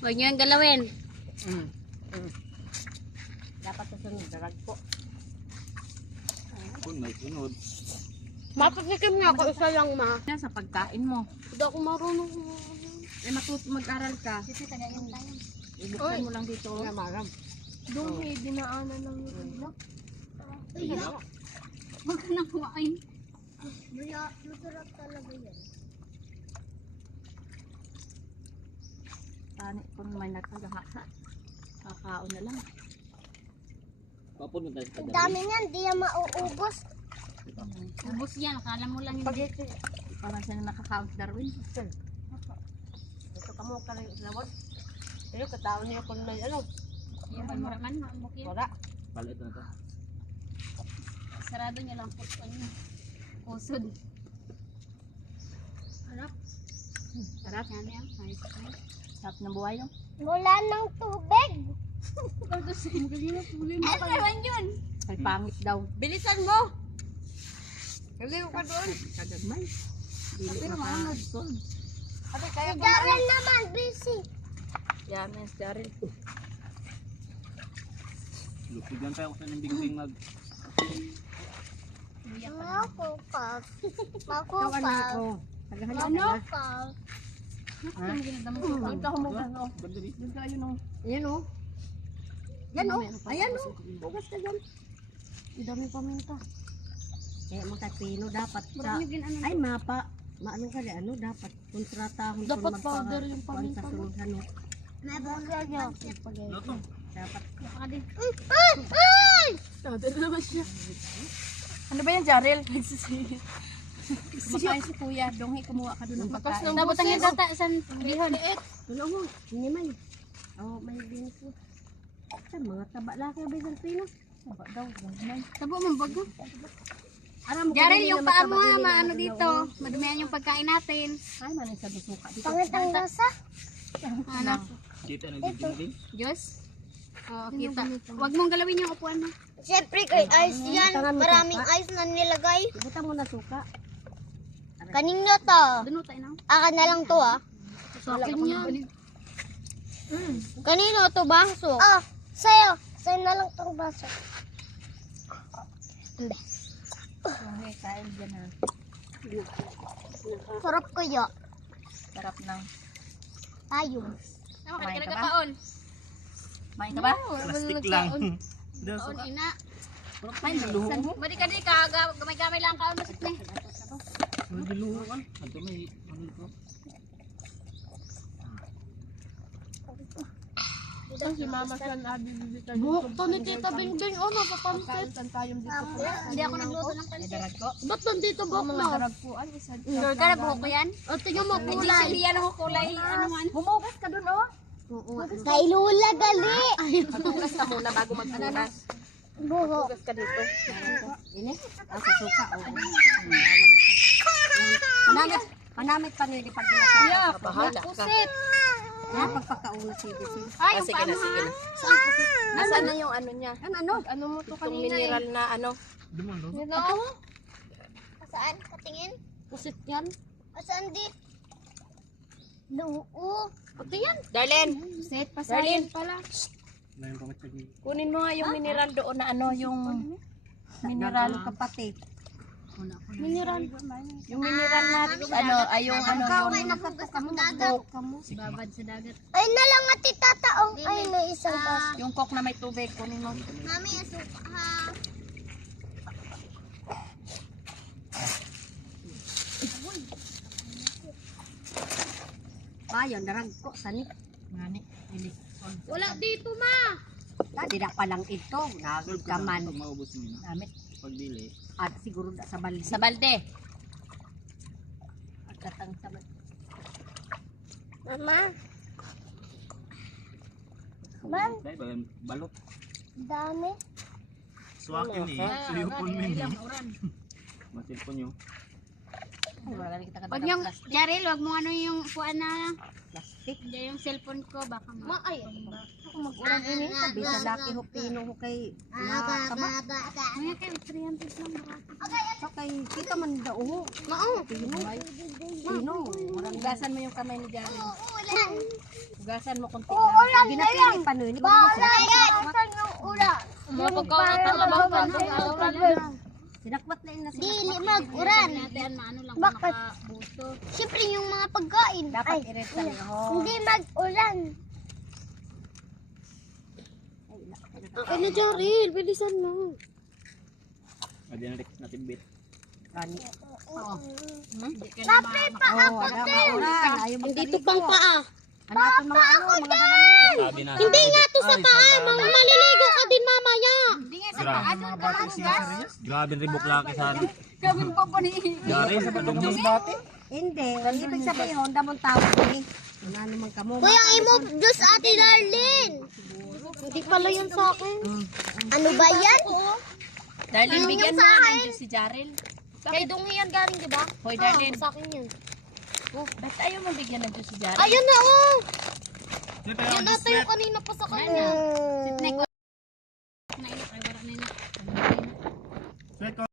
Huwag niyo yung galawin. Dapat susunod, darag po. Kung may sunod. Mapasikim nga ako, isa lang ma. Yan sa pagkain mo. Hindi ako marunong. Eh mag-aral ka. Sisi, tagayin tayo. Ibuksan mo lang dito. Maram. Doon may dinaanan ng ilok. Ayun. Huwag ka nang kumain. Masarap talaga yan. Tani kung may nagkagahasa. Kakaon na lang. Papunod tayo sa Ang tagal. dami niyan, di yan mauubos. Ubus yan, akala mo lang hindi. Parang siya na nakakaon si Darwin. Ito ka mo ka rin lawad. Pero kataon niya kung may ano. Yung man, maambok yan. Wala. Palit na to. Sarado niya lang po niya. Pusod. Harap. Sarap. Yan yan. Ayos na. Sarap ng buhay no? Wala ng tubig. Ano naman yun? Ay pangit daw. Bilisan mo! Hindi ko ka doon. Kagagmay. Dili Pero makason. Ate, Si kaya Darren naman, busy. Yan, si Daryl. Lupigan tayo sa ng bing-bing mag... Makupas. Ikaw ano? Makupas. Oh. Tagahalin Ano? na. Makupas. Ano ginadamo ko? Ang taho mo ano? Bandari. Doon kayo no. Ayan o. Yan o. Ayan o. Bugas ka dyan. Ang dami paminta. Kaya magkapino dapat sa... Marami gin ano. Ay mapa. Maano ka di ano dapat kontrata kung Dapat powder yung paminta. Sa sunod ano. Nabagay niyo. Loto. Dapat. Baka din. Ay! Ay! Dito naman siya. Ano ba yan, Jarel? Kumakain si Kuya. Donghi, kumuha ka doon ng pagkain. Tapos ang yung data sa bihon. Wala mo. Hindi may. Oh, may binis mo. Sa mga taba laki ba isang pino? Taba daw. Tabo mong bago. Aram mo. Jarel, yung paa mo ha, maano dito. Madumihan yung pagkain natin. Ay, manin sa dusuka dito. Pangit ang gasa. Ano? Kita ng bing-bing. Diyos? Oo, kita. Huwag mong galawin yung upuan mo. Siyempre kay ice yan. Maraming ice na nilagay. Ibutan mo na suka. Kanino to? Doon tayo na. Akan na lang to ah. Sa akin yan. Kanino to baso? Ah, sa'yo. Sa'yo na lang tong baso. Donghi, kain dyan ha. Sarap kaya. Sarap ng. Tayo. Tama ka Kumain ka ba? nagkakaon. Kumain ka ba? Plastic lang. Kaon ina. Ay, luho mo. Madi ka di ka, gamay-gamay lang kaon mo sit ni. Hindi luhuan. Ito may... Ano ito? Si Mama San Abi bibita Buhok to ni Tita Bingbing. Oh, napapansit. Hindi ako nagluto ng pansit. Darag ko. Ba't nandito buhok mo? po. Ay, isa. Sure ka na buhok ko yan? O, tingnan mo, kulay. Hindi yan ako kulay. Ano man? Bumugas ka dun, oh. Kay Lula gali. Magbugas ka muna bago magbugas. Buho. Bugas ka dito. Ini? Ah, sa suka, oh. Manamit pa nila pag ginasa. Bahala ka. Pusit. Ha, pagpakauna sige. Ay, yung sige na, paano sige ha? na. Nasaan na yung ano niya? Ano? Ano mo to Itong kanina mineral na ano? Dumalo. eh? Saan? Katingin? Pusit yan. Saan di? Luo. Pati yan. Darlene, Pusit, Darlene. pasayan pala. Ngayon pa matagin. kunin mo nga yung mineral doon na ano, yung mineral kapatid. Mineral. Yung mineral na ano, ay yung ano, yung Nagugas ng dagat. Babad sa dagat. Ay na lang at itataong. Ay na isang baso. yung coke na may tubig, kunin mo. Mami, asuka ha. Bayon, darag ko, sani. Ngani, ini. Wala dito, ma. Dadi na pa lang ito, nagod ka man. Pag maubos mo na. Damit, Pagdili. at siguro sa balde. Sa balde. At katang sa balde. Mama. Ma'am, Dahil ba yan? Balot. dami. Suwakin eh. Suyupon mo eh. Masilpon nyo. Wala kita Wag yung, Jaril, wag mo ano yung puan na, plastic. hindi yung cellphone ko, baka Ay, Ako mag-ulan ini. Sabi sa laki ho pino ko kay nakama. Mga kayo, 300 lang baka. So kay kita man daw ho. Mao. Pino. Pino. Hugasan mo yung kamay ni Jari. Hugasan mo konti lang. Ginapili pa no. Hindi ko Mga pagkaunat ng labaw pa na. Sinakwat na yun na Dili sinakwat. mag-uran. Natin maano lang, Bakit? makabuto. Siyempre yung mga pagkain. Dapat Ay, i-rest ho. hindi mag-ulan. Ay na, Jaril, bilisan mo. Pwede na natin bit. Kani. Sabi pa Oh, wala mauran. Ayaw Dito pang paa. Hanapin mga ano, mga banana. Sabi na. Hindi nga to sa paa, mga maliligo ka din mamaya. Hindi nga sa paa, doon ka maghugas. Grabe rin buklaki sa ano. Sabi pa pa ni... Dari, sa padungis. Hindi, ibig sabihin, Honda mong tawag eh. Ano naman kamo? Kuya, i-move juice Ate Darlene. Hindi pala yun sa akin. Ano ba yan? Darlene, Yung bigyan mo sa nga akin. ng Diyos si Jaril. Kay Dungi yan galing, di ba? Hoy, Darlene. Sa akin yun. Ba't ayaw mo bigyan ng Diyos si Jaril? Ayun na, oh. Yan ata yung kanina pa sa kanya. Mm. Sipnek,